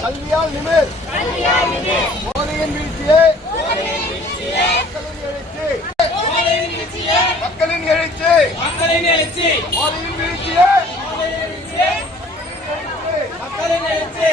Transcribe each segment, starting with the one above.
கல்வியால் நிமிர் போதையின் வீழ்ச்சியே மக்களின் எழுச்சி போதையின் வீழ்ச்சியே மக்களின் எழுச்சி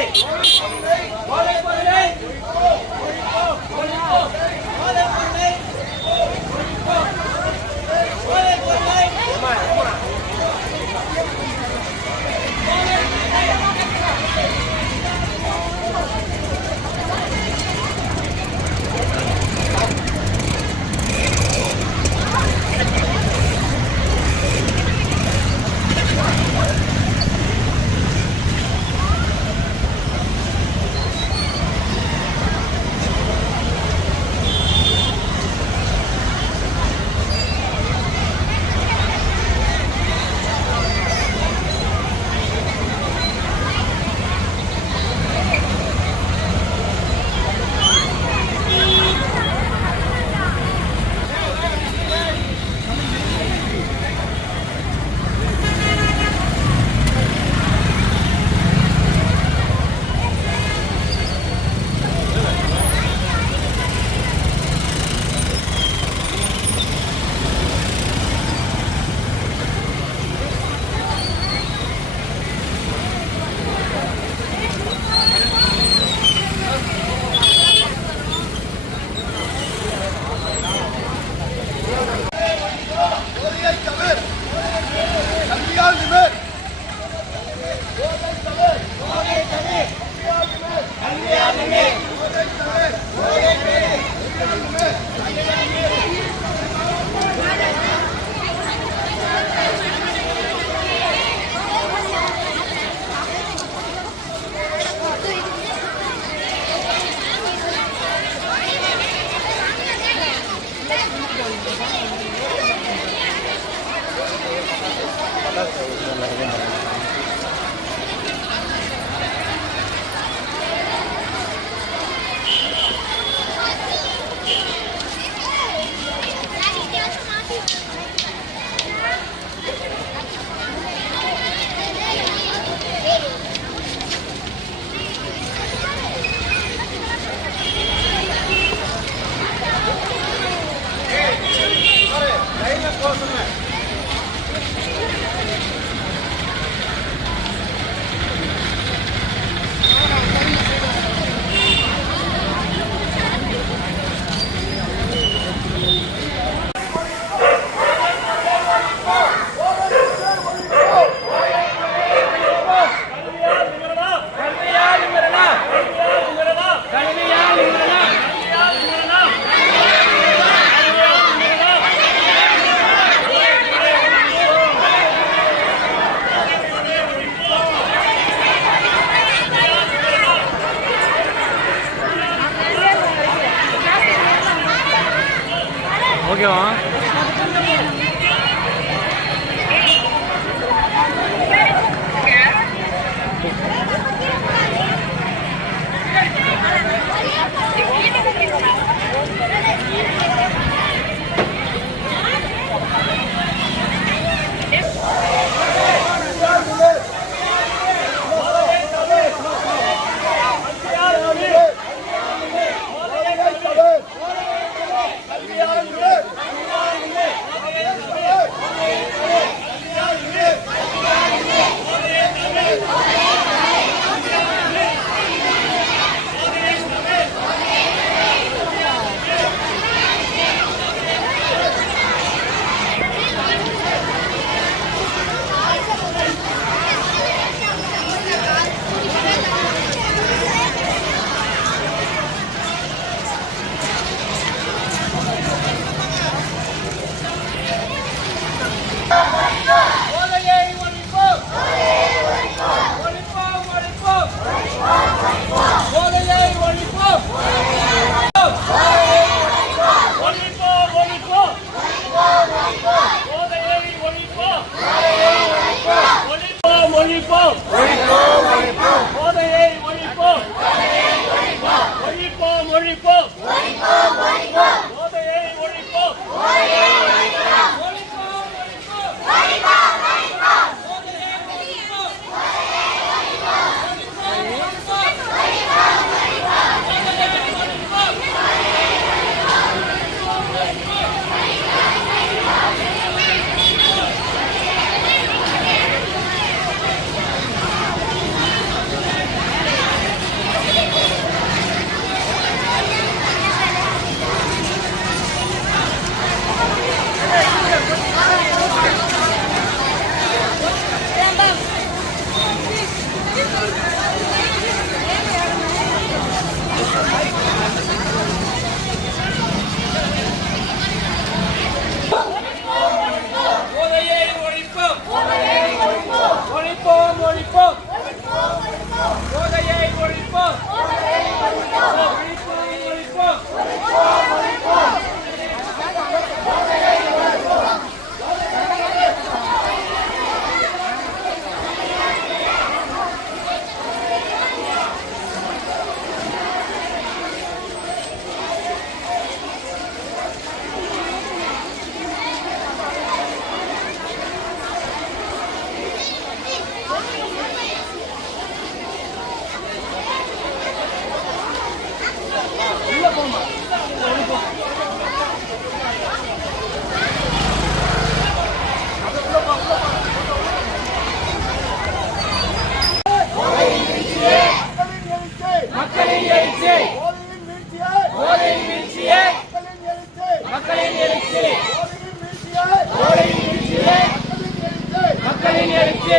மக்களின் எழுச்சி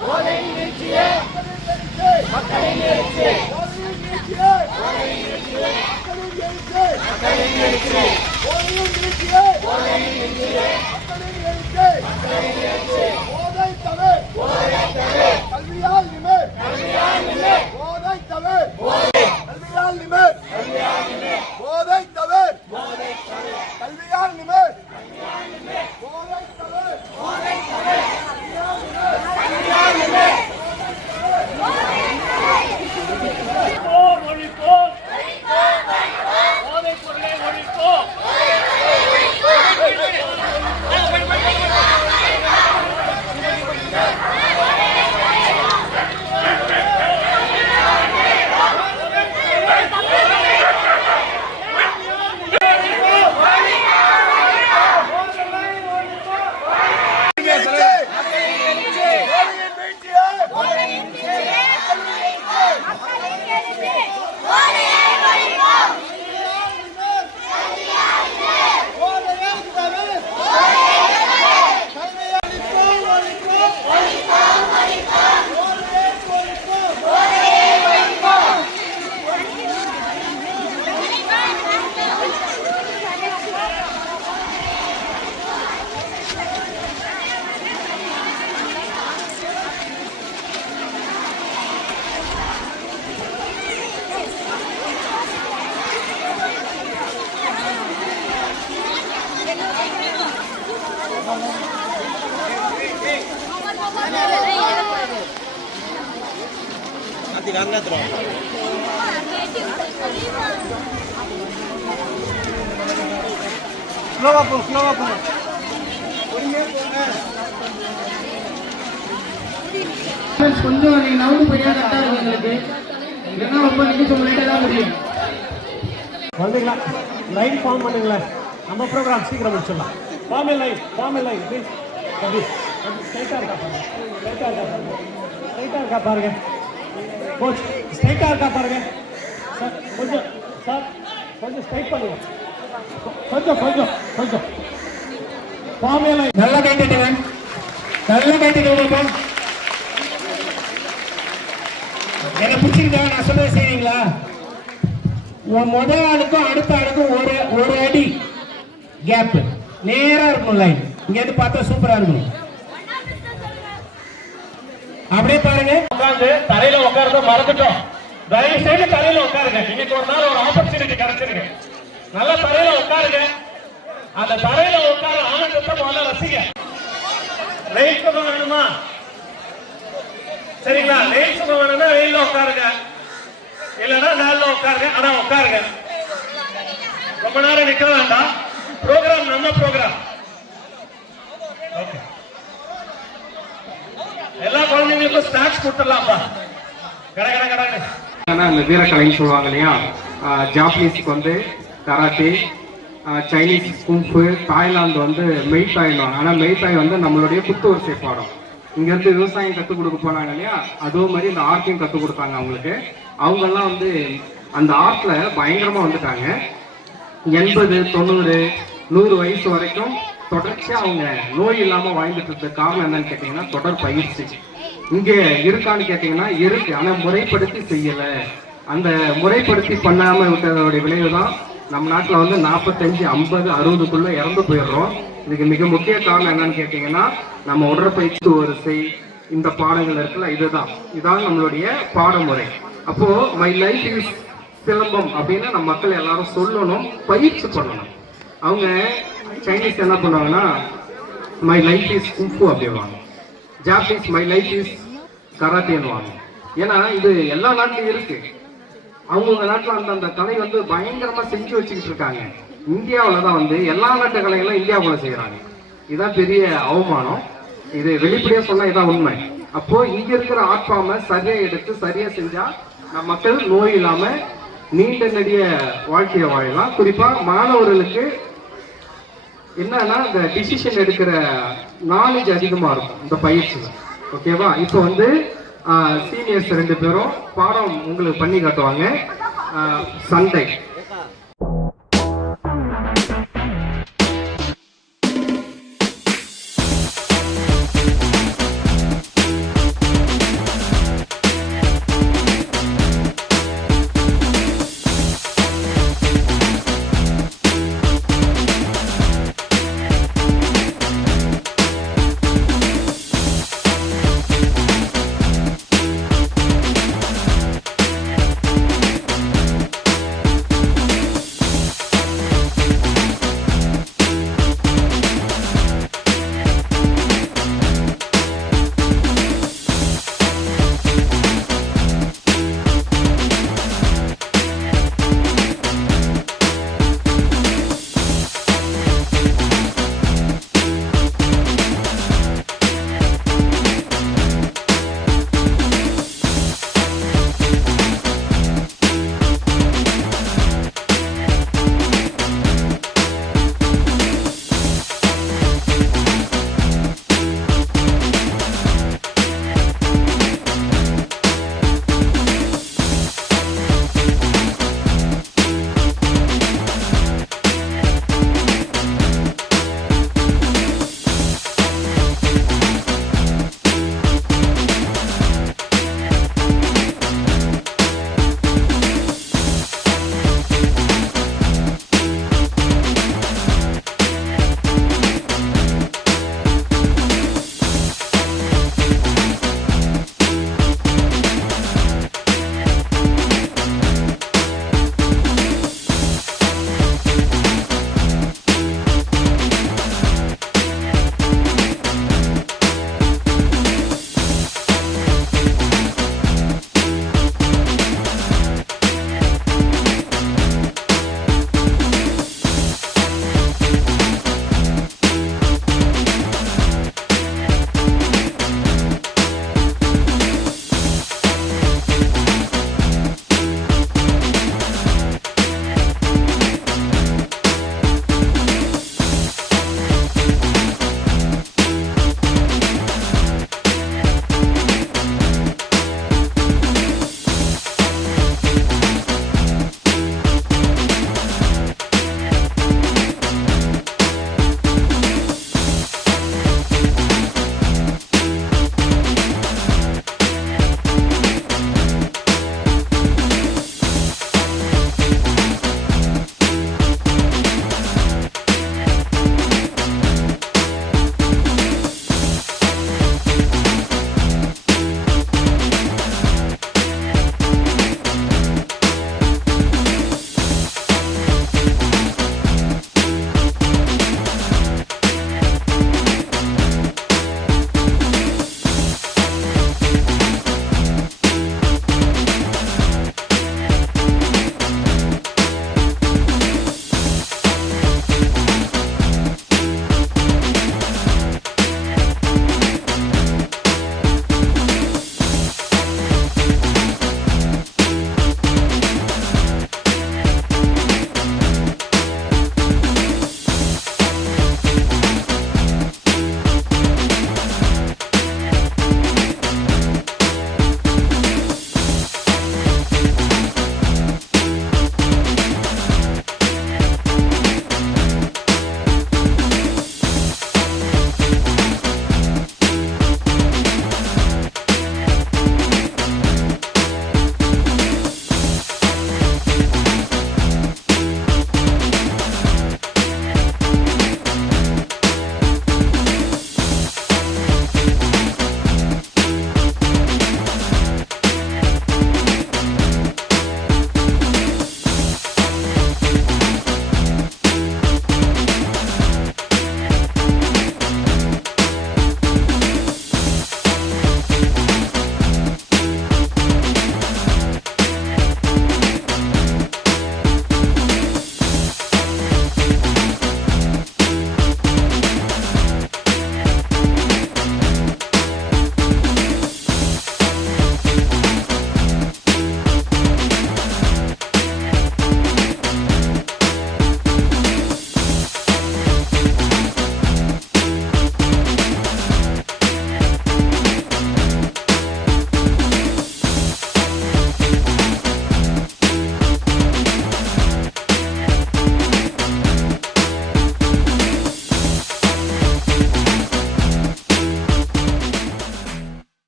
போதையின் எழுச்சியே மக்களின் எழுச்சி மக்களின் எழுச்சி கல்வியால் நிமிர் போதை தவிர் கல்வியால் நிமிர் போதை தவிர் கல்வியால் நிமிர் போதை தவிர் கல்வியால் நிமிர் ஒழிப்போம் போதை பொருளை ஒழிப்போம் ஸ்லோவா போ கொஞ்சம் நீங்க நவுந்து போயிட்டா கரெக்டா இருக்கும் எங்களுக்கு. இல்லைன்னா ரொம்ப நிமிஷம் லேட்டாக தான் முடியும். வந்தீங்களா? லைன் ஃபார்ம் பண்ணுங்களேன். நம்ம ப்ரோக்ராம் சீக்கிரம் முடிச்சிடலாம். Form line please. அப்படி ஸ்ட்ரைட்டாக இருக்கா பாருங்க. ஸ்ட்ரைட்டாக இருக்கா பாருங்க. கோச் ஸ்ட்ரைட்டாக இருக்கா பாருங்க. சார் கொஞ்சம் ஸ்ட்ரைட் பண்ணுங்க. கொஞ்சம் ஃபார்ம் லைன் நல்லா கைட்டுங்க. என்ன பிடிச்சிருக்கா? நான் சொல்றது செய்வீங்களா? முதல் ஆளுக்கும் அடுத்த ஆளுக்கும் ஒரு அடி கேப் நேரா இருக்கும் லைன். இங்க இருந்து பார்த்தா சூப்பரா இருக்கும். அப்படியே பாருங்க. உட்காந்து தரையில உட்கார்ந்து மறந்துட்டோம். தயவு செய்து தரையில உட்காருங்க. இன்னைக்கு ஒரு நாள் ஒரு ஆப்பர்ச்சுனிட்டி கிடைச்சிருக்கு. நல்லா தரையில உட்காருங்க. அந்த தரையில உட்கார ஆனந்தத்தை முதல்ல ரசிங்க. வெயில் சுகம் வேணுமா? சரிங்களா? வெயில் சுகம் வேணும்னா வெயில உட்காருங்க, இல்லைன்னா நாள்ல உட்காருங்க. ஆனா உட்காருங்க, ரொம்ப நேரம் நிக்க வேண்டாம். ப்ரோக்ராம் நம்ம ப்ரோக்ராம். ஓகே, எல்லா குழந்தைங்களுக்கும் ஸ்நாக்ஸ் கொடுத்துடலாம்ப்பா. கடை அந்த வீரக்கலைன்னு சொல்லுவாங்க இல்லையா? ஜாப்பனீஸுக்கு வந்து கராத்தே, சைனீஸ் குங்ஃபு, தாய்லாந்து வந்து மெய்தாய்வாங்க. ஆனால் மெய்தாய் வந்து நம்மளுடைய புத்துவரிசை பாடம். இங்கேருந்து விவசாயம் கற்றுக் கொடுக்க போனாங்க இல்லையா? அதே மாதிரி இந்த ஆர்ட்டையும் கற்றுக் கொடுத்தாங்க அவங்களுக்கு. அவங்கெல்லாம் வந்து அந்த ஆர்ட்டில் பயங்கரமாக வந்துட்டாங்க. 80, 90, 100 வயசு வரைக்கும் தொடர்ச்சியாக அவங்க நோய் இல்லாமல் வாழ்ந்துட்டு இருந்த காரணம் என்னன்னு கேட்டிங்கன்னா தொடர் பயிற்சி. இங்கே இருக்கான்னு கேட்டிங்கன்னா இருக்கு, ஆனால் முறைப்படுத்தி செய்யலை. அந்த முறைப்படுத்தி பண்ணாமல் விட்டதோடைய விளைவு தான் நம்ம நாட்டில் வந்து 45, 50, 60க்குள்ள இறந்து போயிடுறோம். இதுக்கு மிக முக்கிய காரணம் என்னன்னு கேட்டீங்கன்னா நம்ம உடற்பயிற்சி வரிசை இந்த பாடங்கள் இருக்குல்ல, இதான் நம்மளுடைய பாடமுறை. அப்போ மை லைஃப் இஸ் சிலம்பம் அப்படின்னு நம்ம மக்கள் எல்லாரும் சொல்லணும், பயிற்சி பண்ணணும். அவங்க சைனீஸ் என்ன பண்ணுவாங்கன்னா மை லைஃப் இஸ் குங்ஃபு அப்படிவாங்க. ஜாப்பனீஸ் மை லைஃப் இஸ் கராத்தேன்னுவாங்க. ஏன்னா இது எல்லா நாட்டிலையும் இருக்கு. அவங்கவுங்க நாட்டில் அந்த கலை வந்து பயங்கரமா செஞ்சு வச்சுக்கிட்டு இருக்காங்க. இந்தியாவில் தான் வந்து எல்லா நாட்டு கலைகளும் இந்தியாவுக்குள்ள செய்யறாங்க. இதுதான் பெரிய அவமானம். இது வெளிப்படையா சொன்னா இதான் உண்மை. அப்போ இங்க இருக்கிற ஆட்பாம சரியா எடுத்து சரியா செஞ்சா நம்ம மக்கள் நோய் இல்லாம நீண்ட நெடிய வாழ்க்கையை வாழலாம். குறிப்பா மாணவர்களுக்கு என்னன்னா இந்த டிசிஷன் எடுக்கிற நாலேஜ் அதிகமா இருக்கும் இந்த பயிற்சியில. ஓகேவா? இப்போ வந்து சீனியர்ஸ் 2 பேரும் பாடம் உங்களுக்கு பண்ணி காட்டுவாங்க. சண்டை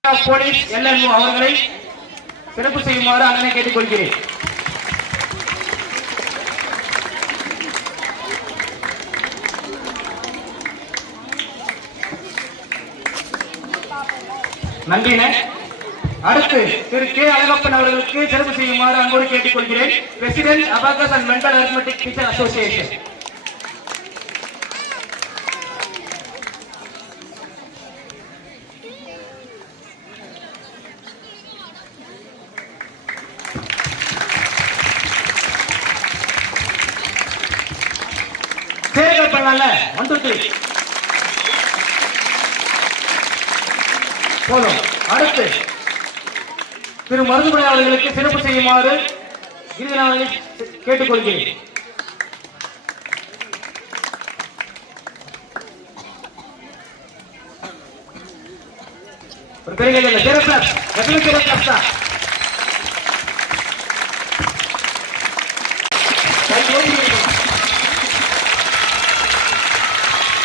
போலீஸ் எல்என்ஓ அவர்களை சிறப்பு செய்யுமாறு அண்ணனை கேட்டுக்கொள்கிறேன். நன்றின. அடுத்து திரு கே அழகப்பன் அவர்களுக்கு சிறப்பு செய்யுமாறு அன்போடு கேட்டுக்கொள்கிறேன். President abacus and mental arithmetic teacher association. பண்ணல 1 2 3 போதும். அடுத்து திரு மருதுமணி அவர்களுக்கு சிறப்பு செய்யுமாறு இறுதியாக கேட்டுக்கொள்கிறேன். ஒரு பெரிய கையில் சிறப்பு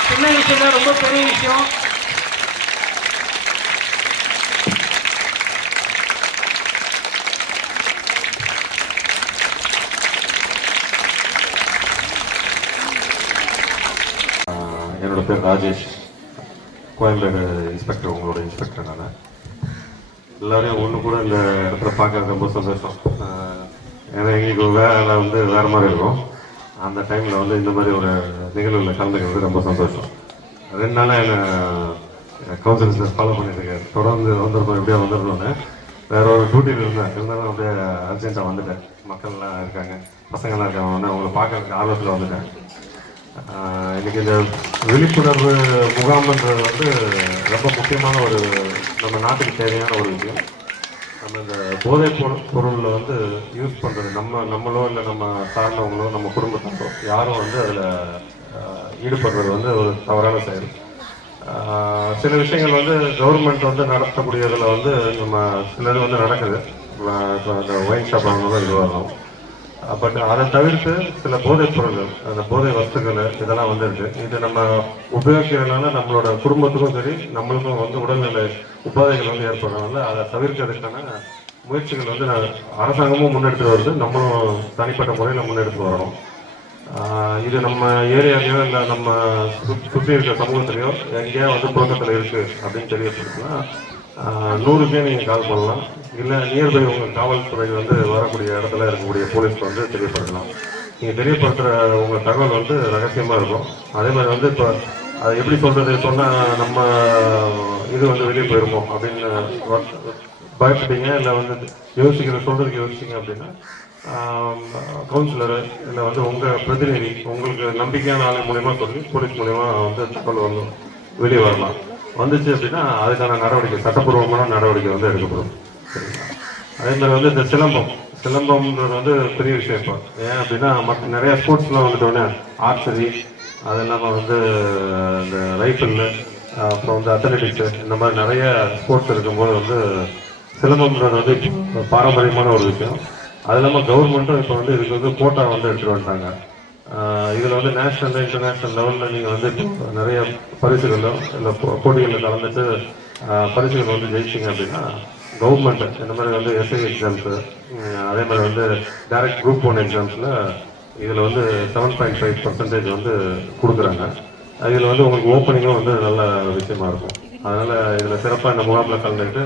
சின்ன விஷயம், ரொம்ப பெரிய விஷயம். என்னோட பேர் ராஜேஷ், கோயம்பேடு இன்ஸ்பெக்டர், உங்களோட இன்ஸ்பெக்டர். நான் எல்லாரையும் ஒன்று கூட இந்த இடத்துல பார்க்க ரொம்ப சந்தோஷம். ஏன்னா எங்களுக்கு வேலை வந்து வேறு மாதிரி இருக்கும். அந்த டைமில் வந்து இந்த மாதிரி ஒரு நிகழ்வில் கலந்துக்கிறது ரொம்ப சந்தோஷம். 2 நாளாக என்னை கவுன்சிலர்ஸ் ஃபாலோ பண்ணிட்டு இருக்கேன். தொடர்ந்து வந்துடணும், எப்படியா வந்துடணும்னு. வேற ஒரு டியூட்டியில் இருந்தாலும் அப்படியே அர்ஜென்ட்டாக வந்துட்டேன். மக்கள்லாம் இருக்காங்க, பசங்கள்லாம் இருக்காங்க, அவங்கள பார்க்கறதுக்கு ஆர்வத்தில் வந்துட்டேன். இன்னைக்கு இந்த விழிப்புணர்வு முகாம்ன்றது வந்து ரொம்ப முக்கியமான ஒரு நம்ம நாட்டுக்கு தேவையான ஒரு விஷயம். நம்ம இந்த போதைப் பொருளில் வந்து யூஸ் பண்ணுறது நம்மளோ இல்லை நம்ம சார்ந்தவங்களோ நம்ம குடும்பத்தாரோ யாரும் வந்து அதில் ஈடுபடுறது வந்து ஒரு தவறான செயல். சில விஷயங்கள் வந்து கவர்மெண்ட் வந்து நடத்தக்கூடியதில் வந்து நம்ம சிலது வந்து நடக்குது. இப்போ அந்த ஒயின் ஷாப் ஆகணும் இதுவாகும். பட் அதை தவிர்த்து சில போதைப் பொருள்கள், அந்த போதை வஸ்துக்கள் இதெல்லாம் வந்துருக்கு. இது நம்ம உபயோகிக்கிறதுனால நம்மளோட குடும்பத்துக்கும் சரி நம்மளுக்கும் வந்து உடல்நிலை உபாதைகள் வந்து ஏற்படுறதுனால அதை தவிர்க்கிறதுக்கான முயற்சிகள் வந்து அரசாங்கமும் முன்னெடுத்து வருது, நம்மளும் தனிப்பட்ட முறையில் முன்னெடுத்து வரணும். இது நம்ம ஏரியாலையோ இல்லை நம்ம சுற்றி இருக்கிற சமூகத்திலையோ எங்கேயா வந்து புழக்கத்தில் இருக்குது அப்படின்னு தெரியப்படுத்தினா 100க்கே நீங்கள் கால் பண்ணலாம். இல்லை நியர்பை உங்கள் காவல்துறை வந்து வரக்கூடிய இடத்துல இருக்கக்கூடிய போலீஸ்க்கு வந்து தெரியப்படுத்தலாம். நீங்கள் தெரியப்படுத்துகிற உங்கள் தகவல் வந்து ரகசியமாக இருக்கும். அதே மாதிரி வந்து இப்போ அதை எப்படி சொல்கிறது, சொன்னால் நம்ம இது வந்து வெளியே போயிருமோ அப்படின்னு பயப்பட்டீங்க, இல்லை வந்து சொல்கிறதுக்கு யோசிச்சிங்க அப்படின்னா கவுன்சிலரு இல்லை வந்து உங்கள் பிரதிநிதி உங்களுக்கு நம்பிக்கையான ஆள் மூலயமா சொல்லி போலீஸ் மூலயமா வந்து தகவல் வந்து வெளியே வரலாம். வந்துச்சு அப்படின்னா அதுக்கான நடவடிக்கை, சட்டப்பூர்வமான நடவடிக்கை வந்து எடுக்கப்படும். சரிங்களா? அதே மாதிரி வந்து இந்த சிலம்பம்ன்றது வந்து பெரிய விஷயம். இப்போ ஏன் அப்படின்னா மற்ற நிறைய ஸ்போர்ட்ஸ்லாம் வந்துட்டோன்னே ஆர்ச்சரி, அது இல்லாமல் வந்து இந்த ரைஃபிள், அப்புறம் வந்து அத்லெட்டிக்ஸு, இந்த மாதிரி நிறைய ஸ்போர்ட்ஸ் இருக்கும்போது வந்து சிலம்பம்ன்றது வந்து பாரம்பரியமான ஒரு விஷயம். அது இல்லாமல் கவர்மெண்ட்டும் இப்போ வந்து இதுக்கு வந்து கோட்டா வந்து எடுத்துகிட்டு வந்துட்டாங்க. இதில் வந்து நேஷ்னல் இன்டர்நேஷ்னல் லெவலில் நீங்கள் வந்து நிறைய பரிசுகளோ இல்லை போட்டிகளில் கலந்துட்டு பரிசுகள் வந்து ஜெயிச்சிங்க அப்படின்னா கவர்மெண்ட் இந்த மாதிரி வந்து எஸ்ஐ எக்ஸாம்ஸு, அதே மாதிரி வந்து டைரக்ட் குரூப் 1 எக்ஸாம்ஸில் இதில் வந்து 7.5% வந்து கொடுக்குறாங்க. இதில் வந்து உங்களுக்கு ஓப்பனிங்கும் வந்து நல்ல விஷயமா இருக்கும். அதனால் இதில் சிறப்பாக இந்த முகாமில் கலந்துக்கிட்டு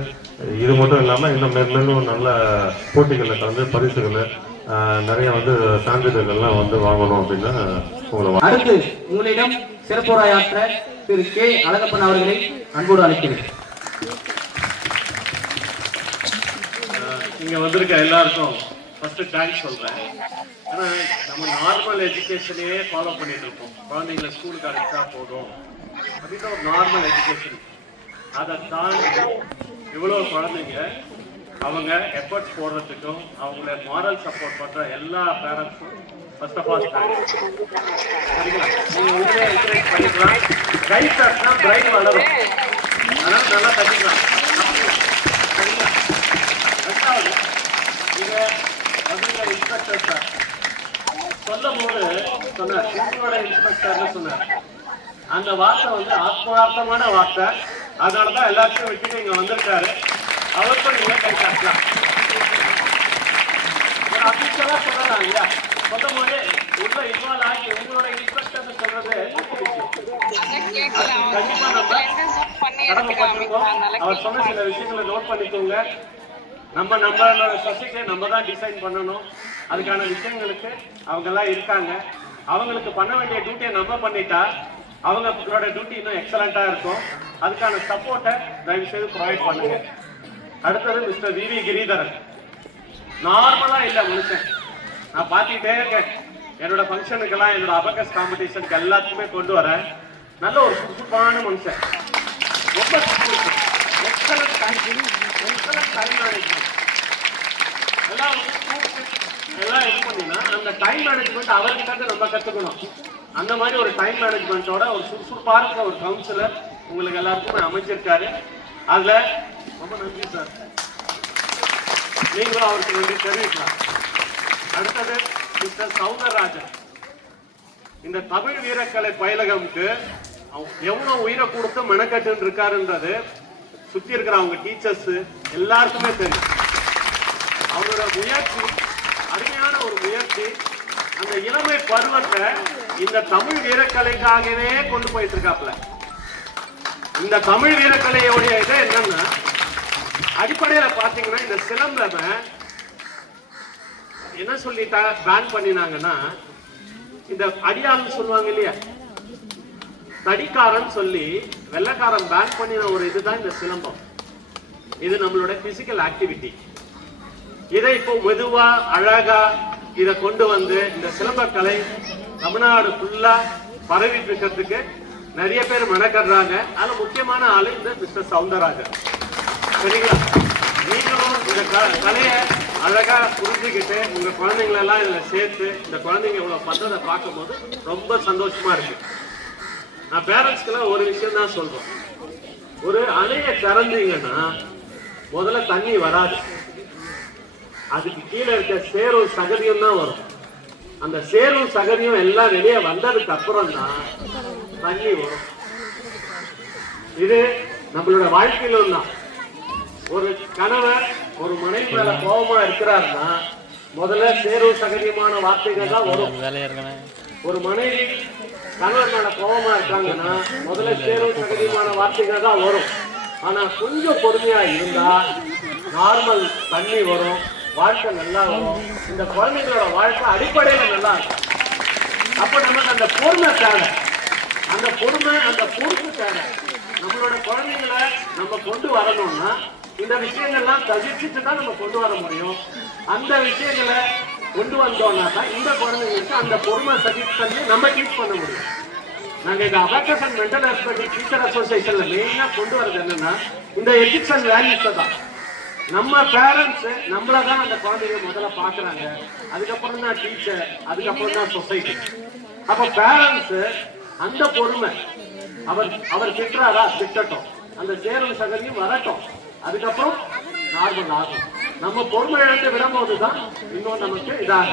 இது மட்டும் இல்லாமல் இன்னும் மேலும் நல்ல போட்டிகளில் கலந்து பரிசுகளை நிறைய வந்து சான்றிதழ்கள்லாம் வந்து வாங்கணும் அப்படின்னு உங்களை. அடுத்து உங்களிடம் சிறப்புரையாற்ற திரு கே அழகப்பன் அவர்களை அன்போடு அழைக்கிறேன். இங்கே வந்திருக்க எல்லாருக்கும் ஃபர்ஸ்ட் தேங்க்ஸ் சொல்கிறேன். ஏன்னா நம்ம நார்மல் எஜுகேஷனையே ஃபாலோ பண்ணிட்டு இருக்கோம். குழந்தைங்களை ஸ்கூலுக்கு அனுப்பிச்சா போதும் அப்படின்ற ஒரு நார்மல் எஜுகேஷன். அதை தாண்டி இவ்வளோ குழந்தைங்க அவங்க எஃபர்ட்ஸ் போடுறதுக்கும் அவங்கள மாரல் சப்போர்ட் பண்ணுற எல்லா பேரண்ட்ஸும் ஃபர்ஸ்ட் ஆஃப் ஆல் தேங்க்ஸ். சரிங்களா? நீங்கள் உங்களே என்கரேஜ் பண்ணிக்கலாம். ரைட் தட்டினா பிரைன் வளரும், அதனால் நல்லா தட்டிக்கலாம். சரிங்களா? ரெண்டாவது, நீங்கள் வந்து இன்ஸ்பெக்டர் சார் சொல்லும் போது சொன்னார், உங்களோட இன்ஸ்பெக்டர்னு சொன்னார். அந்த வார்த்தை வந்து ஆத்மார்த்தமான வார்த்தை. அதனாலதான் எல்லாத்தையும் விட்டுட்டு இங்க வந்திருக்காரு. அவருக்கும் நீங்க கை காட்டலாம். ஒரு அபிஷியலா சொல்லலாம் இல்லையா? சொல்லும் போது உள்ள இன்வால்வ் ஆகி உங்களோட இன்ஸ்பெக்டர் சொல்றது கண்டிப்பா நம்ம கடமைப்பட்டிருக்கோம். அவர் சொன்ன சில விஷயங்களை நோட் பண்ணிக்கோங்க. நம்மளோட சொசைட்டியை நம்ம தான் டிசைன் பண்ணணும். அதுக்கான விஷயங்களுக்கு அவங்க எல்லாம் இருக்காங்க. அவங்களுக்கு பண்ண வேண்டிய டியூட்டியை நம்ம பண்ணிட்டா அவங்களோட டியூட்டி இன்னும் எக்ஸலண்டா இருக்கும். அதுக்கான சப்போர்ட்டை தயவு செய்து ப்ரொவைட் பண்ணுங்க. அடுத்தது மிஸ்டர் வி கிரிதரன். நார்மலா இல்ல மனுஷன். நான் பார்த்துக்கிட்டே இருக்கேன். என்னோட ஃபங்க்ஷனுக்கெல்லாம் என்னோட அபகஸ் காம்படிஷனுக்கு எல்லாத்துக்குமே கொண்டு வரேன். நல்ல ஒரு சுறுசுறுப்பான மனுஷன். ரொம்ப எக்ஸலன்ட் டைம் மேனேஜ்மெண்ட். எல்லாம் இது பண்ணீங்கன்னா அந்த டைம் மேனேஜ்மெண்ட் அவர்கிட்ட நம்ம கத்துக்கணும். அந்த மாதிரி ஒரு டைம் மேனேஜ்மெண்டோட ஒரு சுறுசுறுப்பா இருக்கிற ஒரு கவுன்சிலர் உங்களுக்கு எல்லாருக்குமே அமைச்சிருக்காரு. அதுல ரொம்ப நன்றி சார். நீங்களும் அவருக்கு நன்றி தெரிவிக்கலாம். அடுத்தது மிஸ்டர் சௌந்தரராஜன். இந்த தமிழ் வீரக்கலை பயிலகம்க்கு எவ்வளவு உயிரை கொடுத்து மெனக்கட்டு இருக்காருன்றது சுத்தி இருக்கிற அவங்க டீச்சர்ஸ் எல்லாருக்குமே தெரியும். அவரோட முயற்சி அருமையான ஒரு முயற்சி. அந்த இளமை பருவத்தை இந்த தமிழ் வீரக்கலைக்காகவே கொண்டு போயிட்டு இருக்காப்ல. இந்த தமிழ் வீரக்கலையோடைய இது என்னன்னா அடிப்படையில பாத்தீங்கன்னா இந்த சிலம்பம் என்ன சொல்லிட்டா பேன் பண்ணினாங்கன்னா இந்த அடியாள்னு சொல்லுவாங்க இல்லையா, தடிக்காரன் சொல்லி வெள்ளக்காரன் பேன் பண்ணின ஒரு இதுதான் இந்த சிலம்பம். இது நம்மளோட பிசிக்கல் ஆக்டிவிட்டி. இதை இப்போ மெதுவா அழகா இதை கொண்டு வந்து இந்த சிலம்பக்கலை தமிழ்நாடு ஃபுல்லா பரவிட்டு இருக்கிறதுக்கு நிறைய பேர் மெனக்கடுறாங்க. அதுல முக்கியமான ஆளு இந்த மிஸ்டர் சௌந்தரராஜன். சரிங்களா? நீங்களும் இந்த கலையை அழகா புரிஞ்சுக்கிட்டு உங்க குழந்தைங்களெல்லாம் இதுல சேர்த்து இந்த குழந்தைங்க இவ்வளவு பண்றதை பார்க்கும் போது ரொம்ப சந்தோஷமா இருக்கு. நான் பேரண்ட்ஸ்க்கெல்லாம் ஒரு விஷயம் தான் சொல்றேன். ஒரு அணையை திறந்தீங்கன்னா முதல்ல தண்ணி வராது. அதுக்கு கீழே இருக்க சேரும் சகதியும் தான் வரும். அந்த சேரும் சகதியும் எல்லாம் வெளியே வந்ததுக்கு அப்புறம் தான் தண்ணி வரும். இது நம்மளோட வாழ்க்கையிலும் தான். ஒரு கணவர் ஒரு மனைவி மேல கோபமா இருக்கிறாருன்னா முதல்ல சேரும் சகதியமான வார்த்தைகள் தான் வரும். ஒரு மனைவி கணவர் மேல கோபமா இருக்காங்கன்னா முதல்ல சேரும் சகதியமான வார்த்தைகள் தான் வரும். ஆனா கொஞ்சம் பொறுமையா இருந்தா நார்மல் தண்ணி வரும், வாழ்க்கை நல்லா வரும். இந்த குழந்தைங்களோட வாழ்க்கை அடிப்படையில நல்லா இருக்கும். அப்ப நமக்கு அந்த பொறுமை தேவை, அந்த பொறுமை அந்த பொறுப்பு தேவை. நம்மளோட குழந்தைங்களை நம்ம கொண்டு வரணும்னா இந்த விஷயங்கள்லாம் தவிர்த்துட்டு தான் நம்ம கொண்டு வர முடியும். அந்த விஷயங்களை கொண்டு வந்தோம்னா தான் இந்த குழந்தைங்களுக்கு அந்த பொறுமை சகித்து நம்ம டீச் பண்ண முடியும். நாங்க இந்த abacus and mental hospital teacher அசோசியேஷன்ல மெயினா கொண்டு வரது என்னன்னா இந்த எத்திக்ஸ் அண்ட் வேல்யூஸ் தான். நம்ம பேரண்ட்ஸ் நம்மளதான் அந்த குழந்தைங்க முதல்ல பாக்குறாங்க, அதுக்கப்புறம் தான் டீச்சர், அதுக்கப்புறம் தான் சொசைட்டி. அப்ப பேரண்ட்ஸ் அந்த பொறுமை, அவர் திட்டுறாரா திட்டட்டும், அந்த சேரும் சகதியும் வரட்டும், அதுக்கப்புறம் நார்மல் ஆகும். நம்ம பொறுமை இழந்து விடும் போதுதான் இன்னும் நமக்கு இதாக.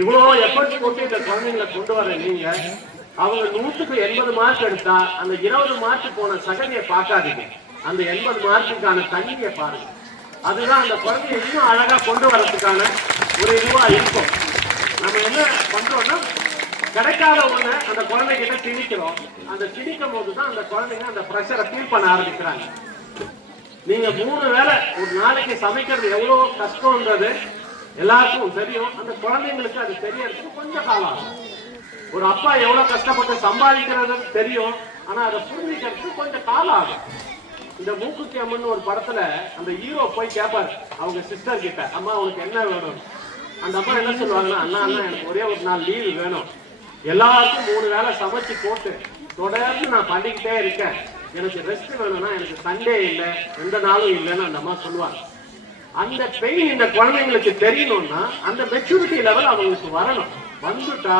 இவ்வளவு எஃபர்ட் போட்டு இந்த குழந்தைங்களை கொண்டு வர நீங்க அவங்க 100க்கு 80 மார்க் எடுத்தா அந்த 20 மார்க் போன சகதியை பார்க்காதீங்க, அந்த 80 மார்க்குக்கான தண்ணியை பாருங்க. அதுதான் அந்த குழந்தைய இன்னும் அழகா கொண்டு வரதுக்கான ஒரு இதுவா இருக்கும். நம்ம என்ன பண்றோம்னா கிடைக்காத ஒண்ணு அந்த குழந்தைகிட்ட திணிக்கிறோம். அந்த திணிக்கும் போதுதான் அந்த குழந்தைங்க அந்த ப்ரெஷரை ஃபீல் பண்ண ஆரம்பிக்கிறாங்க. நீங்க 3 வேளை ஒரு நாளைக்கு சமைக்கிறது எவ்வளவு கஷ்டம்ன்றது எல்லாருக்கும் தெரியும். அந்த குழந்தைங்களுக்கு அது தெரியறதுக்கு கொஞ்சம் காலம் ஆகும். ஒரு அப்பா எவ்வளவு கஷ்டப்பட்டு சம்பாதிக்கிறது தெரியும், ஆனா அதை புரிஞ்சுக்கிறதுக்கு கொஞ்சம் காலம் ஆகும். இந்த மூக்குத்தி அம்மன் ஒரு படத்துல அந்த ஹீரோ போய் கேட்பாரு அவங்க சிஸ்டர் கிட்ட, அம்மா உனக்கு என்ன வேணும்? அந்த அம்மா என்ன சொல்லுவாங்கன்னா, அண்ணா எனக்கு ஒரே ஒரு நாள் லீவு வேணும், எல்லாருக்கும் 3 வேளை சமைச்சு போட்டு தொடர்ந்து நான் பண்ணிக்கிட்டே இருக்கேன், எனக்கு ரெஸ்ட் வேணும்னா எனக்கு சண்டே இல்லை எந்த நாளும் இல்லைன்னு அந்த அம்மா சொல்லுவாங்க. அந்த பெயின் இந்த குழந்தைங்களுக்கு தெரியணும்னா அந்த மெச்சூரிட்டி லெவல் அவங்களுக்கு வரணும். வந்துட்டா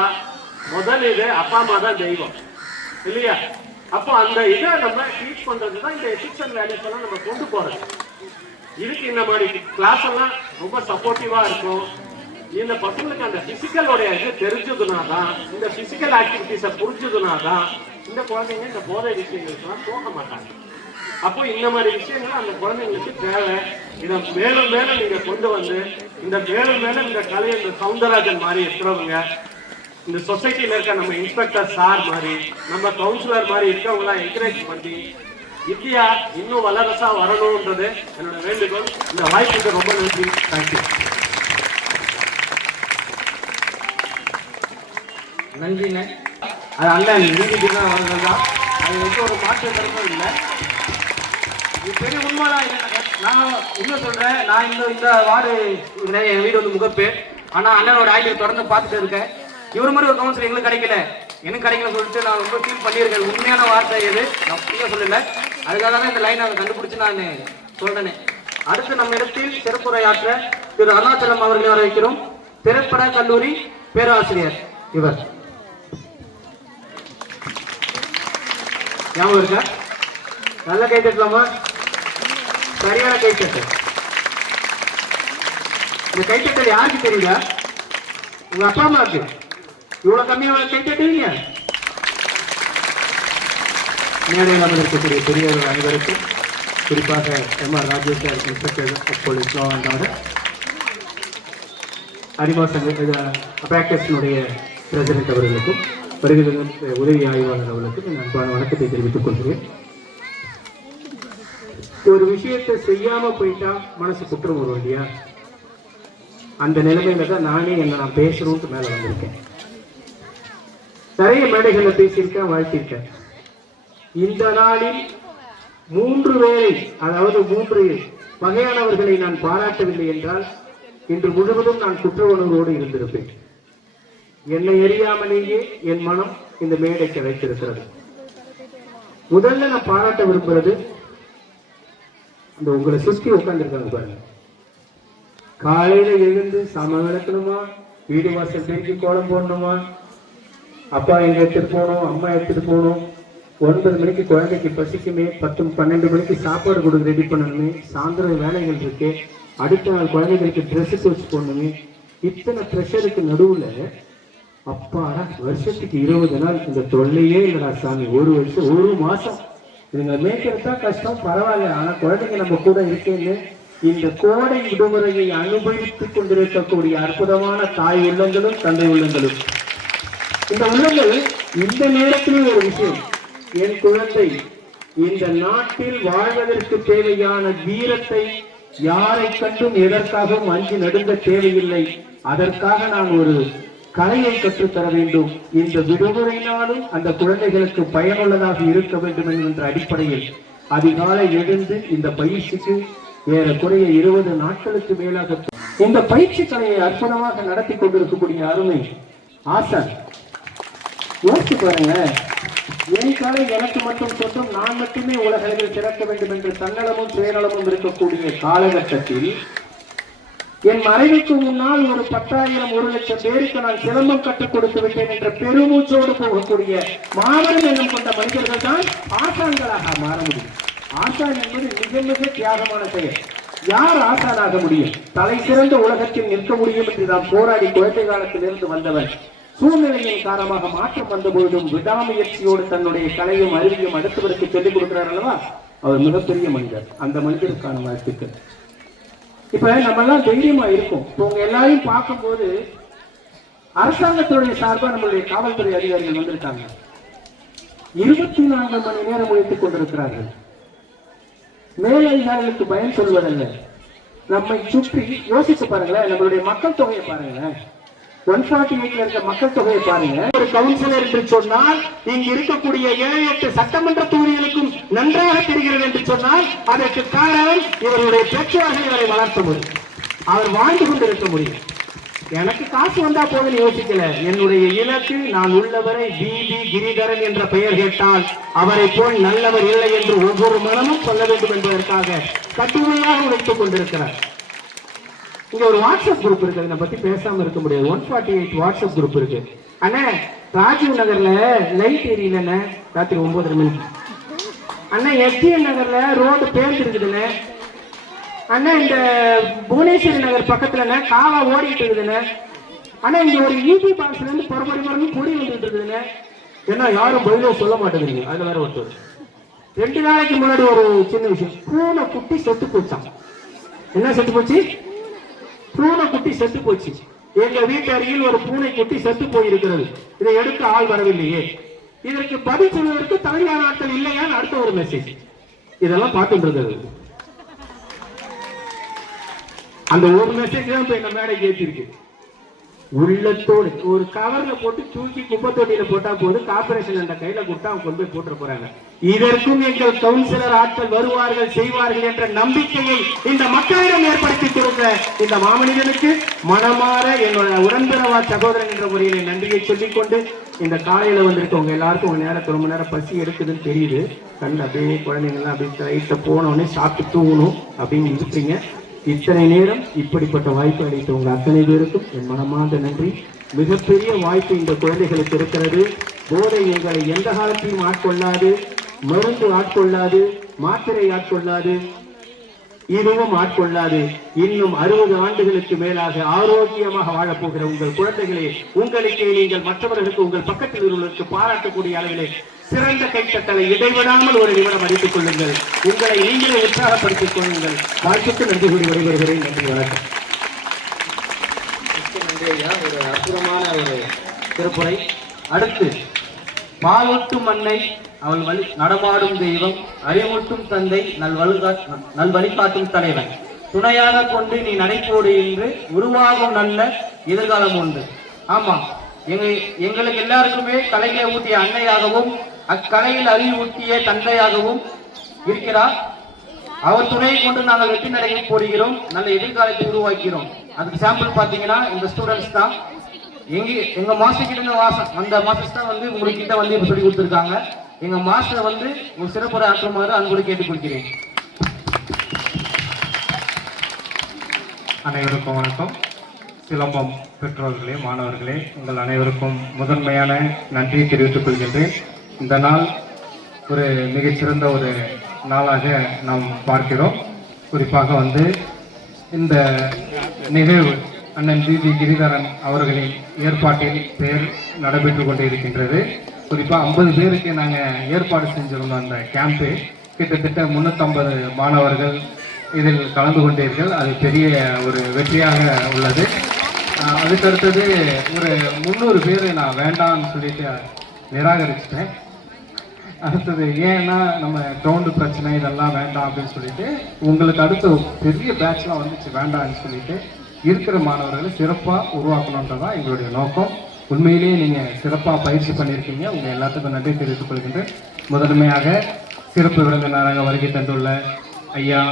முதல் இது அப்பா அம்மா தான் தெய்வம் இல்லையா? அப்போ அந்த இதை நம்ம டீச் பண்றதுதான் இந்த எத்திக்ஸ் அண்ட் வேல்யூஸ் எல்லாம் நம்ம கொண்டு போறது. இதுக்கு இந்த மாதிரி கிளாஸ் எல்லாம் ரொம்ப சப்போர்ட்டிவா இருக்கும். இந்த பசங்களுக்கு அந்த பிசிக்கலோடைய இது தெரிஞ்சதுனாதான், இந்த பிசிக்கல் ஆக்டிவிட்டிஸை புரிஞ்சதுனாதான் இந்த குழந்தைங்க இந்த போதை விஷயங்களுக்கெல்லாம் போக மாட்டாங்க. அப்போ இந்த மாதிரி விஷயங்கள் அந்த குழந்தைங்களுக்கு தேவை. இதை மேலும் மேலும் நீங்க கொண்டு வந்து இந்த மேலும் மேலும் இந்த கலையை இந்த சவுந்தரராஜன் மாதிரி இருக்கிறவங்க, இந்த சொசைட்டில இருக்க நம்ம இன்ஸ்பெக்டர் சார் மாதிரி, நம்ம கவுன்சிலர் மாதிரி இருக்கவங்களாம் என்கரேஜ் பண்ணி இந்தியா இன்னும் வல்லரசா வரணும்ன்றது என்னோட வேண்டுகோள். இந்த வாய்ப்புக்கு ரொம்ப நன்றி. தேங்க்யூ. நன்றிண்ணே. அது அண்ணன் நீதிக்கு தான் வந்ததுதான். அது எந்த ஒரு மாற்று கருத்தும் இல்லை. இது பெரிய உண்மைதான். நான் இன்னும் சொல்றேன், நான் இந்த வார்டு என் வீடு வந்து முகப்பேர். ஆனா அண்ணனோட ஆய்வு தொடர்ந்து பார்த்துட்டு இருக்கேன். இவர் மாதிரி ஒரு கவுன்சிலர் எங்களுக்கு கிடைக்கல, எனக்கு கிடைக்கல சொல்லிட்டு நான் ரொம்ப ஃபீல் பண்ணியிருக்கேன். உண்மையான வார்த்தை எது நான் புரிய சொல்லல. அதுக்காக தான் இந்த லைன் அதை கண்டுபிடிச்சு நான் சொல்றேனே. அடுத்து நம்ம இடத்தில் சிறப்புரையாற்ற திரு அருணாச்சலம் அவர்களை வர வைக்கிறோம். திரைப்பட கல்லூரி பேராசிரியர் இவர். ஞாபகம் இருக்கா? நல்ல கை தட்டலாமா? சரியான கைத்தட்டு. இந்த கைத்தட்டல் யாருக்கு தெரியுதா? உங்க அப்பா அம்மாவுக்கு. இவ்வளவு கம்மியா கை தட்டுவீங்க? மேடையில் அமர்ந்திருக்கக்கூடிய பெரியவர்கள் அனைவருக்கும், குறிப்பாக MR. Rajesh sir, inspector of police law and order, அபாக்கஸினுடைய பிரசிடென்ட் அவர்களுக்கும், வருகிற உதவி ஆய்வாளர் அவர்களுக்கும் என் அன்பான வணக்கத்தை தெரிவித்துக் கொள்கிறேன். ஒரு விஷயத்தை செய்யாம போயிட்டா மனசு குற்றம் வரும் இல்லையா? அந்த நிலைமையில தான் நானே நான் பேசணும்னு மேல வந்திருக்கேன். நிறைய மேடைகளை பேசியிருக்கேன், வாழ்த்திருக்கேன். இந்த நாளில் 3 பேரை, அதாவது 3 வகையானவர்களை நான் பாராட்டவில்லை என்றால் இன்று முழுவதும் நான் குற்ற உணர்வோடு இருந்திருப்பேன். என்னை எரியாமலேயே என் மனம் இந்த மேடைக்கு வைத்திருக்கிறது. முதல்ல நான் பாராட்ட விரும்புறது இந்த உங்களை சுற்றி உட்கார்ந்துருக்காங்க பாருங்க. காலையில எழுந்து சம விளக்கணுமா, வீடு வாசல் பெருக்கி கோலம் போடணுமா, அப்பா எங்க எடுத்துட்டு போகணும், அம்மா எடுத்துட்டு போகணும், 9 மணிக்கு குழந்தைக்கு பசிக்குமே, 10-12 மணிக்கு சாப்பாடு கொடுக்க ரெடி பண்ணணுமே, சாயந்தரம் வேலைகள் இருக்கு, அடுத்த நாள் குழந்தைகளுக்கு ட்ரெஸ் துவச்சு போடணுமே. இத்தனை ப்ரெஷருக்கு நடுவுல அப்பாடா வருஷத்துக்கு 20 நாள் இந்த தொல்லையே இல்லடா சாமி, 1 வருஷம் 1 மாசம் இதுங்க மேய்க்கிறதா கஷ்டம், பரவாயில்ல, ஆனா குழந்தைங்க நம்ம கூட இருக்கேன்னு இந்த கோடை விடுமுறையை அனுபவித்துக் கொண்டிருக்கக்கூடிய அற்புதமான தாய் உள்ளங்களும் தந்தை உள்ளங்களும், இந்த உள்ளங்கள் இந்த நேரத்திலே ஒரு விஷயம், என் குழந்தை இந்த நாட்டில் வாழ்வதற்கு தேவையான வீரத்தை யாரை கண்டும் எதற்காகவும் அஞ்சு நடுங்க தேவையில்லை. அதற்காக நான் ஒரு கலையை கற்றுத்தர வேண்டும். இந்த விடுமுறை நாளும் அந்த குழந்தைகளுக்கு பயனுள்ளதாக இருக்க வேண்டும் என்கின்ற அடிப்படையில் அதிகாலை எழுந்து இந்த பயிற்சிக்கு ஏறக்குறைய 20 நாட்களுக்கு மேலாக இந்த பயிற்சி கலையை அற்புதமாக நடத்தி கொண்டிருக்கக்கூடிய அருமை ஆசான். யோசிச்சு பாருங்க, என் கலை எனக்கு மட்டும் சொந்தம், நான் மட்டுமே உலகளவில் சிறக்க வேண்டும் என்ற தன்னலமும் சுயநலமும் இருக்கக்கூடிய காலகட்டத்தில் என் மறைவுக்கு முன்னால் ஒரு 10,000 1 லட்சம் பேருக்கு நான் சிலம்பம் கற்றுக் கொடுத்து விட்டேன் என்ற பெருமூச்சோடு போகக்கூடிய மாபெரும் எண்ணம் கொண்ட மனிதர்கள் தான் ஆசான்களாக மாற முடியும். ஆசான் என்பது மிக மிக தியாகமான செயல். யார் ஆசானாக முடியும்? தலை சிறந்த உலகத்தில் நிற்க முடியும் என்று நாம் போராடி குழந்தை காலத்திலிருந்து வந்தவன். சூழ்நிலையின் காரணமாக மாற்றம் வந்த பொழுதும் விடாமுயற்சியோடு தன்னுடைய கலையும் அறிவையும் அடுத்தவருக்கு சொல்லிக் கொடுக்கிறார் அல்லவா, அவர் மிகப்பெரிய மனிதர். அந்த மனிதருக்கான வாழ்த்துக்கள். இப்ப நம்ம எல்லாம் தைரியமா இருக்கும். இப்போ உங்க எல்லாரையும் பார்க்கும்போது அரசாங்கத்துடைய சார்பா நம்மளுடைய காவல்துறை அதிகாரிகள் வந்திருக்காங்க. 24 மணி நேரம் உழைத்துக் கொண்டிருக்கிறார்கள். மேலதிகாரிகளுக்கு பயம் சொல்வதல்ல, நம்மை சுற்றி யோசிச்சு பாருங்களேன், நம்மளுடைய மக்கள் தொகையை பாருங்களேன், 148 இருக்க மக்கள் தொகையை பாருங்க. ஒரு கவுன்சிலர் என்று சொன்னால் இங்கு இருக்கக்கூடிய 7-8 சட்டமன்ற தொகுதிகளுக்கும் நன்றாக தெரிகிறது என்று சொன்னால் அதற்கு காரணம் இவருடைய பெற்றோர்கள் இவரை வளர்த்த முடியும், அவர் வாழ்ந்து கொண்டிருக்க முடியும். எனக்கு காசு வந்தா போதும் யோசிக்கல. என்னுடைய இலக்கு நான் உள்ளவரை பிபி கிரிதரன் என்ற பெயர் கேட்டால் அவரை போல் நல்லவர் இல்லை என்று ஒவ்வொரு மனமும் சொல்ல வேண்டும் என்பதற்காக கடுமையாக உழைத்துக் கொண்டிருக்கிறார். இங்க ஒரு வாட்ஸ்அப் குரூப் இருக்கு, அதை பத்தி பேசாம இருக்க முடியாது. 148 வாட்ஸ்அப் குரூப் இருக்கு. அண்ணா ராஜீவ் நகர்ல லைட் எரியலண்ணே ராத்திரி 9:30 மணிக்கு. அண்ணா எஸ்டிஎன் நகர்ல ரோடு பேர்ந்து இருக்குதுண்ணே. அண்ணா இந்த புவனேஸ்வரி நகர் பக்கத்துல காவா ஓடிட்டு இருக்குதுண்ணே. ஆனா இங்க ஒரு யூபி பாக்ஸ்ல இருந்து பொறப்படி பொடி வந்துட்டு இருக்குதுண்ணே. ஏன்னா யாரும் பதிலும் சொல்ல மாட்டேங்கிறீங்க. அதுல வேற ஒருத்தர் 2 நாளைக்கு முன்னாடி ஒரு சின்ன விஷயம், பூனை குட்டி செத்து போச்சான். என்ன செத்து போச்சு? பூனை குட்டி செத்து போச்சு. எங்க வீட்டு அருகில் ஒரு பூனை குட்டி செத்து போயிருக்கிறது. இதை எடுக்க ஆள் வரவில்லையே, இதற்கு பதில் சொல்வதற்கு தகுதியான ஆட்கள் இல்லையான்னு அடுத்த ஒரு மெசேஜ். இதெல்லாம் பார்த்துட்டு இருந்தது. அந்த ஒரு மெசேஜ் தான் இப்ப என்ன மேடைக்கு ஏற்றிருக்கு. உள்ளத்தோடு ஒரு கவர்ல போட்டு தூக்கி குப்பை தொட்டியில போட்டா போது, கார்பரேஷன் அந்த கையில கொடுத்தா அவங்க கொண்டு போய் போட்டு போறாங்க. இதற்கும் எங்கள் கவுன்சிலர் ஆட்கள் வருவார்கள், செய்வார்கள் என்ற நம்பிக்கையை இந்த மக்களிடம் ஏற்படுத்தி கொடுத்த இந்த மாமனிதனுக்கு மனமாற என்னோட உடன்பிறவா சகோதரன் என்ற முறையில நன்றியை சொல்லிக்கொண்டு, இந்த காலையில வந்திருக்கவங்க எல்லாருக்கும் உங்க நேரத்தில் ரொம்ப நேரம் பசி எடுக்குதுன்னு தெரியுது. கண்டு அப்படியே குழந்தைங்கலாம் அப்படியே லைட்டை போனோடனே சாப்பிட்டு தூங்கணும் அப்படின்னு இருப்பீங்க. இத்தனை நேரம் இப்படிப்பட்ட வாய்ப்பு அளித்த உங்க அத்தனை பேருக்கும் என் மனமார்ந்த நன்றி. மிகப்பெரிய வாய்ப்பு இந்த குழந்தைகளுக்கு இருக்கிறது. போதை எங்களை எந்த காலத்தையும் ஆட்கொள்ளாது, மருந்து ஆட்கொள்ளாது, மாத்திரை ஆட்கொள்ளாது, இதுவும் ஆட்கொள்ளாது. இன்னும் 60 ஆண்டுகளுக்கு மேலாக ஆரோக்கியமாக வாழப்போகிற உங்கள் குழந்தைகளே, உங்களுக்கே நீங்கள் மற்றவர்களுக்கு உங்கள் பக்கத்தில் உள்ளவர்களுக்கு பாராட்டக்கூடிய அளவிலே சிறந்த கைத்தட்டலை இடைவிடாமல் ஒரு நிமிடம் அடித்துக் கொள்ளுங்கள். உங்களை நீங்களே உற்சாகப்படுத்திக் கொள்ளுங்கள். வாழ்த்துக்கு நன்றி கூறி வருகிறேன். நன்றி, வணக்கம். நன்றி ஐயா, ஒரு அற்புதமான ஒரு திருப்புரை. அடுத்து, பாலூட்டும் அன்னை அவள் வழி நடமாடும் தெய்வம், அறிவூட்டும் தந்தை நல் வழிகாட்டும் தலைவன், துணையாக கொண்டு நீ நடைபோடு என்று உருவாகும் நல்ல எதிர்காலம் உண்டு. ஆமா, எங்களுக்கு எல்லாருக்குமே கலைகளை ஊட்டிய அன்னையாகவும் அக்கலையில் அறிவு ஊட்டிய தந்தையாகவும் இருக்கிறார். அவர் துணையை கொண்டு நாங்கள் வெற்றி நடையை போடுகிறோம், நல்ல எதிர்காலத்தை உருவாக்கிறோம். அதுக்கு சாம்பிள் பாத்தீங்கன்னா இந்த ஸ்டூடெண்ட்ஸ் தான். எங்க மாஸ்டர் கிட்ட அந்த மாஸ்டர்ஸ் தான் வந்து உங்ககிட்ட வந்து இப்ப சொல்லி கொடுத்துருக்காங்க. எங்க மாஸ்டர் வந்து ஒரு சிறப்புரை ஆற்றுமாறு அன்போடு கேட்டுக் கொள்கிறேன். அனைவருக்கும் வணக்கம். சிலம்பம் பெற்றோர்களே, மாணவர்களே, உங்கள் அனைவருக்கும் முதன்மையான நன்றியை தெரிவித்துக் கொள்கின்றேன். இந்த நாள் ஒரு மிகச்சிறந்த ஒரு நாளாக நாம் பார்க்கிறோம். குறிப்பாக வந்து இந்த நிகழ்வு அண்ணன் ஜி கிரிதரன் அவர்களின் ஏற்பாட்டில் பேர் நடைபெற்று கொண்டு இருக்கின்றது. குறிப்பாக 50 பேருக்கு நாங்கள் ஏற்பாடு செஞ்சிருந்தோம். அந்த கேம்பு கிட்டத்தட்ட 350 மாணவர்கள் இதில் கலந்து கொண்டீர்கள். அது பெரிய ஒரு வெற்றியாக உள்ளது. அதுக்கடுத்தது ஒரு 300 பேர் நான் வேண்டாம்னு சொல்லிட்டு நிராகரிச்சிட்டேன். அடுத்தது ஏன்னா நம்ம கிரவுண்டு பிரச்சனை இதெல்லாம் வேண்டாம் அப்படின்னு சொல்லிட்டு, உங்களுக்கு அடுத்த பெரிய பேட்ச்லாம் வந்துச்சு வேண்டாம்னு சொல்லிட்டு, இருக்கிற மாணவர்களை சிறப்பாக உருவாக்கணுன்றதான் எங்களுடைய நோக்கம். உண்மையிலேயே நீங்கள் சிறப்பாக பயிற்சி பண்ணியிருக்கீங்க. உங்கள் எல்லாத்துக்கும் நன்றி தெரிவித்துக் கொள்கின்றேன். முதன்மையாக சிறப்பு விருந்தினராக வருகை தந்துள்ள ஐயா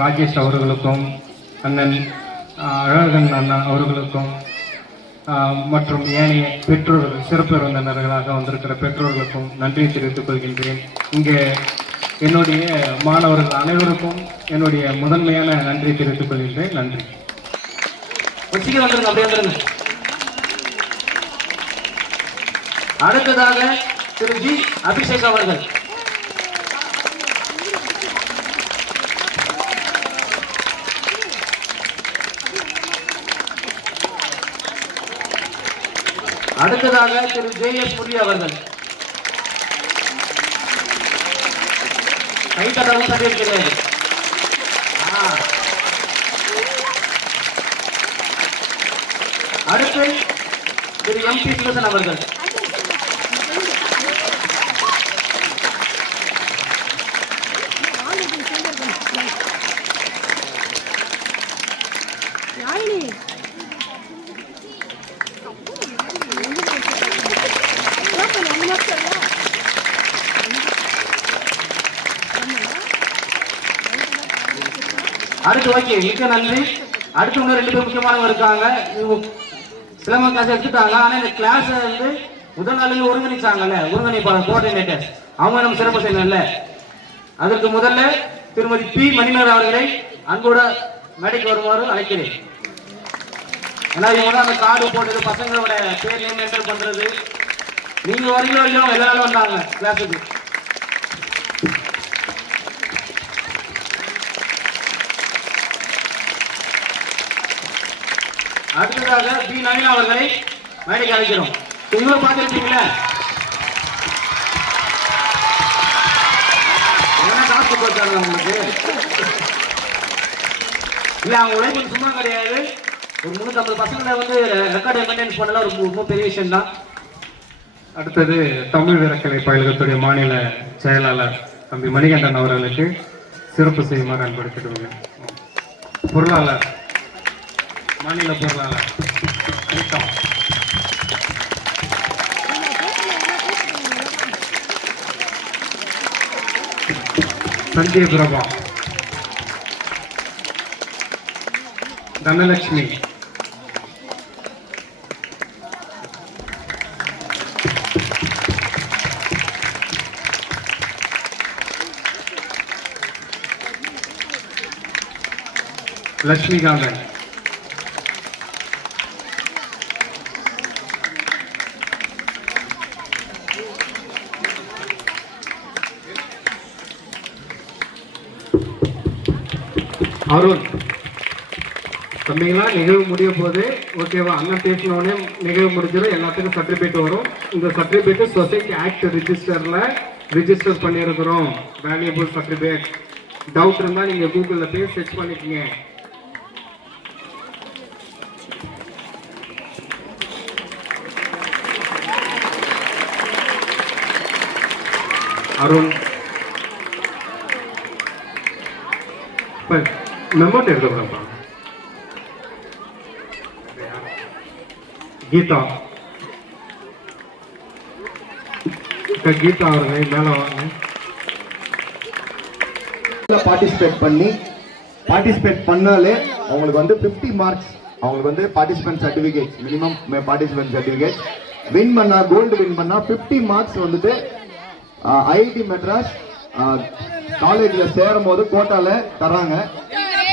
ராஜேஷ் அவர்களுக்கும், அண்ணன் அழகன் அண்ணா அவர்களுக்கும், மற்றும் ஏனைய பெற்றோர்கள், சிறப்பு விருந்தினர்களாக வந்திருக்கிற பெற்றோர்களுக்கும் நன்றி தெரிவித்துக் கொள்கின்றேன். இங்கே என்னுடைய மாணவர்கள் அனைவருக்கும் என்னுடைய முதன்மையான நன்றி தெரிவித்துக் கொள்கின்றேன். நன்றி. அடுத்ததாக திரு ஜி அபிஷேக் அவர்கள். அடுத்ததாக திரு ஜே.எஸ். முரளி அவர்கள். கைத்தட்டவும் சொல்லியிருக்கிறார். அடுத்து திரு எம்.பி. சுதர்சன் அவர்கள். அடுத்து ஓகே, மிக்க நன்றி. அடுத்து இன்னும் 2 பேர் முக்கியமானவங்க இருக்காங்க. சிலம்ப கிளாஸ் எடுத்துட்டாங்க. ஆனா இந்த கிளாஸ் வந்து முதல் நாளில் ஒருங்கிணைச்சாங்கல்ல, ஒருங்கிணைப்பாளர் கோஆர்டினேட்டர், அவங்க நம்ம சிறப்பு செய்யணும்ல. அதற்கு முதல்ல திருமதி பி. மணிமேகலை அவர்களை அன்போட மேடைக்கு வருமாறு அழைக்கிறேன். ஏன்னா இவங்க அந்த கார்டு போட்டது, பசங்களோட பேர் நேம் என்டர் பண்றது, நீங்க வரீங்களோ இல்லையோ எல்லாரும் வந்தாங்க கிளாஸுக்கு. அடுத்ததாக பி. நவீனா அவர்களை மேடைக்கு அழைக்கிறோம். இவங்க பார்த்துருக்கீங்களா? போச்சாங்க உங்களுக்கு. இல்ல அவங்க உழைப்பு சும்மா கிடையாது. ஒரு 350 பசங்களை வந்து ரெக்கார்டு மெயின்டைன்ஸ் பண்ணல ஒரு ரொம்ப பெரிய விஷயம் தான். அடுத்தது தமிழ் வீரக்கலை பயிலகத்துடைய மாநில செயலாளர் தம்பி மணிகண்டன் அவர்களுக்கு சிறப்பு செய்யுமாறு அன்படுத்திடுவோம். பொருளாளர் மாநில பொருளாளர் சஞ்சய் பிரபா, தனலட்சுமி, லட்சுமிகாந்தன், அருண். தம்பிங்களா நிகழ்வு முடிய போது ஓகேவா? அண்ணன் பேசினோடனே நிகழ்வு முடிஞ்சிடும். எல்லாத்துக்கும் சர்டிஃபிகேட் வரும். இந்த சர்டிஃபிகேட் சொசைட்டி ஆக்ட் ரிஜிஸ்டர் பண்ணியிருக்கிறோம். Valuable certificate. டவுட் இருந்தால் நீங்கள் கூகுளில் போய் சர்ச் பண்ணிக்கங்க. அருண் மெமோட் எடுத்துக்கிறேன்ப்பா. கீதா, கீதா அவர்கள் மேல வாங்க. பார்ட்டிசிபேட் பண்ணாலே அவங்களுக்கு வந்து 50 மார்க்ஸ், அவங்களுக்கு வந்து participant certificate, minimum participant certificate. Win பண்ணா, கோல்டு வின் பண்ணா 50 மார்க்ஸ் வந்துட்டு ஐஐடி மெட்ராஸ் காலேஜ்ல சேரும் போது கோட்டால தராங்க.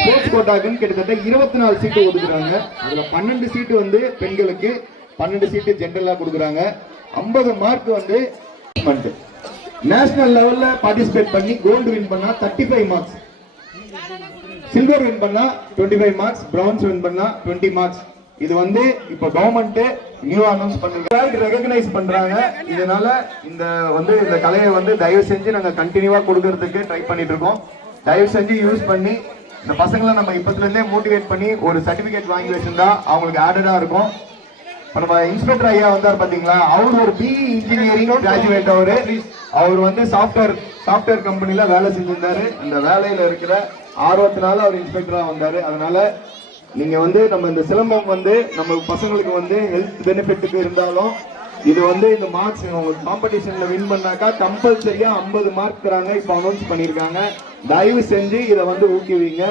ஸ்போர்ட்ஸ் கோட்டாக்குன்னு கிட்டத்தட்ட 24 சீட்டு ஒதுக்குறாங்க. அதுல 12 சீட்டு வந்து பெண்களுக்கு, 12 சீட்டு ஜென்ரலா கொடுக்குறாங்க. 50 மார்க் வந்து நேஷனல் லெவல்ல பார்ட்டிசிபேட் பண்ணி கோல்டு வின் பண்ணா 35 மார்க்ஸ், சில்வர் வின் பண்ணா 25 மார்க்ஸ், பிரான்ஸ் வின் பண்ணா 20 மார்க்ஸ். இது வந்து இப்ப கவர்மெண்ட் நியூ அனௌன்ஸ் பண்றாங்க, ரெகக்னைஸ் பண்றாங்க. இதனால இந்த கலையை வந்து தயவு செஞ்சு நாங்க கண்டினியூவா கொடுக்கறதுக்கு ட்ரை பண்ணிட்டு இருக்கோம். தயவு செஞ்சு யூஸ் பண்ணி இந்த பசங்களை நம்ம இப்பத்துல இருந்தே மோட்டிவேட் பண்ணி ஒரு சர்டிபிகேட் வாங்கி வச்சிருந்தா அவங்களுக்கு ஆடடா இருக்கும். நம்ம இன்ஸ்பெக்டர் ஐயா வந்தார் பாத்தீங்களா, அவர் ஒரு பிஇ இன்ஜினியரிங் கிராஜுவேட். அவர் வந்து சாஃப்ட்வேர் கம்பெனில வேலை செஞ்சிருந்தாரு. அந்த வேலையில இருக்கிற ஆர்வத்தினால அவர் இன்ஸ்பெக்டரா வந்தாரு. அதனால நீங்க வந்து நம்ம இந்த சிலம்பம் வந்து நம்ம பசங்களுக்கு வந்து ஹெல்த் பெனிஃபிட்டுக்கு இருந்தாலும் இது வந்து இந்த மார்க்ஸ் உங்களுக்கு காம்படிஷன்ல வின் பண்ணாக்கா கம்பல்சரியா 50 மார்க் தராங்க. இப்ப அனௌன்ஸ் பண்ணிருக்காங்க. தயவு செஞ்சு இதை வந்து ஊக்குவிங்க.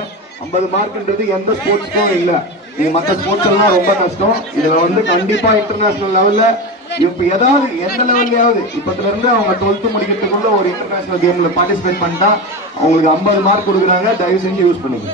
50 மார்க்ன்றது எந்த ஸ்போர்ட்ஸ்க்கும் இல்ல. நீங்க மற்ற ஸ்போர்ட்ஸ் எல்லாம் ரொம்ப கஷ்டம். இதுல வந்து கண்டிப்பா இன்டர்நேஷனல் லெவல்ல இப்ப ஏதாவது எந்த லெவல்லையாவது இப்பத்துல இருந்து அவங்க 12th முடிக்கிறதுக்குள்ள ஒரு இன்டர்நேஷனல் கேம்ல பார்ட்டிசிபேட் பண்ணிட்டா அவங்களுக்கு 50 மார்க் கொடுக்குறாங்க. தயவு செஞ்சு யூஸ் பண்ணுங்க.